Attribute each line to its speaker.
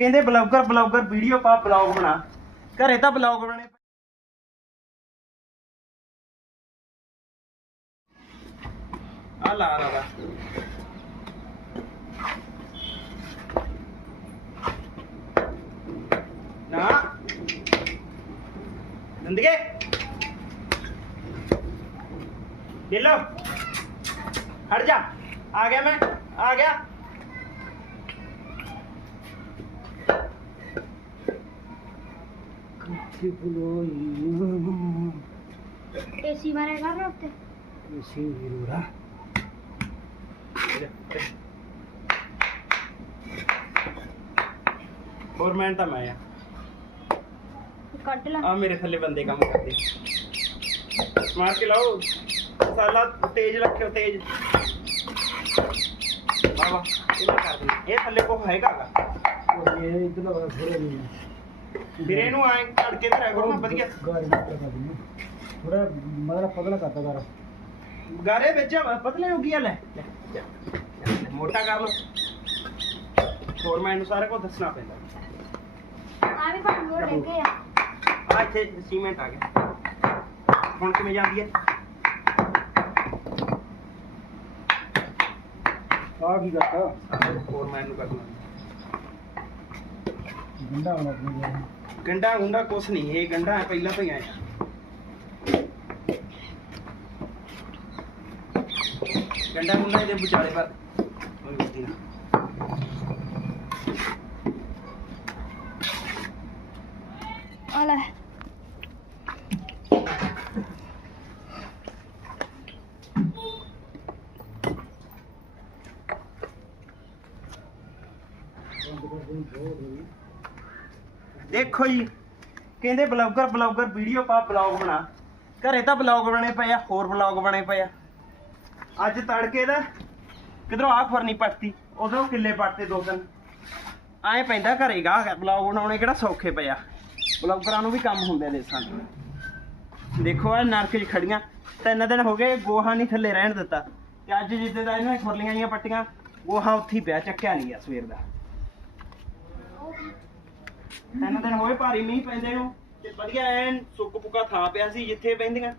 Speaker 1: ਕਹਿੰਦੇ blogger blogger, video ਪਾ, blog ਬਣਾ। ਘਰੇ ਤਾਂ ਬਲੌਗ ਬਣਾਣੇ ਆ ਲਾ ਲਾ ਲਾ। ਨਾ। ਨੰਦਗੇ ਬਿੱਲੋ ਹਟ ਜਾ। ਆ ਗਿਆ ਮੈਂ। ਆ ਗਿਆ।
Speaker 2: ਏਸੀ ਮਾਰੇ ਕਰ ਉੱਤੇ
Speaker 1: ਹੋਰ ਮੈਂ ਤਾਂ ਮੈਂ ਆ।
Speaker 2: ਕੱਢ ਲਾ।
Speaker 1: ਆ ਮੇਰੇ ਥੱਲੇ ਬੰਦੇ ਕੰਮ ਕਰਦੇ ਮਾਰ ਕੇ ਲਾਓ। ਸਾਲਾ ਤੇਜ਼ ਰੱਖਿਓ ਤੇਜ਼। ਵਾਹ ਵਾਹ ਇਹ ਕਰ ਦਿੰਦਾ। ਇਹ ਥੱਲੇ ਕੋ ਹੈਗਾ ਗਾ। ਫਿਰ ਇਹਨੂੰ ਐਂ ਕੱਢ ਕੇ ਧਰਿਆ ਕਰੋ ਨਾ ਵਧੀਆ।
Speaker 3: ਥੋੜਾ ਮਤਲਬ ਪਤਲਾ ਕਰਤਾ ਕਰ।
Speaker 1: ਗਾਰੇ ਵਿੱਚ ਪਤਲੇ ਹੋ ਗਿਆ ਲੈ ਮੋਟਾ ਕਰ ਲੋ ਹੋਰ ਮੈਨੂੰ ਸਾਰਾ ਕੁਝ ਦੱਸਣਾ ਪੈਂਦਾ।
Speaker 2: ਆ ਵੀ ਭਾਂਡੇ ਉਹ ਲੈ ਕੇ ਆ।
Speaker 1: ਆ ਇੱਥੇ ਸੀਮੈਂਟ ਆ ਗਿਆ। ਹੁਣ ਕਿਵੇਂ ਜਾਂਦੀ ਹੈ
Speaker 3: ਆ ਕੀ ਕਰਤਾ?
Speaker 1: ਹੋਰ ਮੈਨੂੰ ਕਰਨਾ।
Speaker 3: ਗੰਡਾ ਹੋਣਾ ਆਪਣੀ
Speaker 1: ਗੰਡਾ ਗੁੰਡਾ ਕੁਛ ਨਹੀਂ ਇਹ ਗੰਡਾ ਪਹਿਲਾਂ ਤੋਂ ਹੀ ਆਇਆ। ਗੰਡਾ ਗੁੰਡਾ ਇਹਦੇ ਵਿਚਾਲੇ ਪਰ। ਕੋਈ ਗਲਤੀ ਨਾ
Speaker 2: ਆ ਲੈ।
Speaker 1: ਦੇਖੋ ਜੀ, ਕਹਿੰਦੇ ਬਲੌਗਰ ਬਲੌਗਰ, ਵੀਡੀਓ ਪਾ ਬਲੌਗ ਬਣਾ। ਘਰੇ ਤਾਂ ਬਲੌਗ ਬਣੇ ਪਏ ਆ, ਹੋਰ ਬਲੌਗ ਬਣੇ ਪਏ ਆ। ਅੱਜ ਤੜਕੇ ਦਾ ਕਿਧਰੋਂ ਆਹ ਖਬਰ ਪੱਟਤੀ, ਉਧਰੋਂ ਕਿੱਲੇ ਪੱਟਤੇ ਦੋ ਦਿਨ ਐਂ ਪੈਂਦਾ ਘਰੇ ਗਾ ਬਲੌਗ ਬਣਾਉਣੇ ਕਿਹੜਾ ਸੌਖੇ ਪਿਆ ਬਲੌਗਰਾਂ ਨੂੰ ਵੀ ਕੰਮ ਹੁੰਦੇ ਨੇ ਸਾਨੂੰ ਦੇਖੋ ਆ ਨਰਕ 'ਚ ਖੜੀਆਂ, ਤਿੰਨ ਦਿਨ ਹੋ ਗਏ ਗੋਹਾ ਨਹੀਂ ਥੱਲੇ ਰਹਿਣ ਦਿੱਤਾ। ਤੇ ਅੱਜ ਜਿੱਦੇ ਦਾ ਇਹਨਾਂ ਨੇ ਖੁਰਲੀਆਂ ਜੀਆਂ ਪੱਟੀਆਂ, ਗੋਹਾ ਉੱਥੇ ਪਿਆ, ਚੱਕਿਆ ਨਹੀਂ ਆ ਸਵੇਰ ਦਾ। ਤਿੰਨ ਦਿਨ ਹੋਏ ਭਾਰੀ ਮੀਂਹ ਪੈਂਦੇ ਨੂੰ ਤੇ ਵਧੀਆ ਐਨ ਸੁੱਕ ਪੁੱਕਾ ਥਾਂ ਪਿਆ ਸੀ ਜਿੱਥੇ ਪੈਂਦੀਆਂ।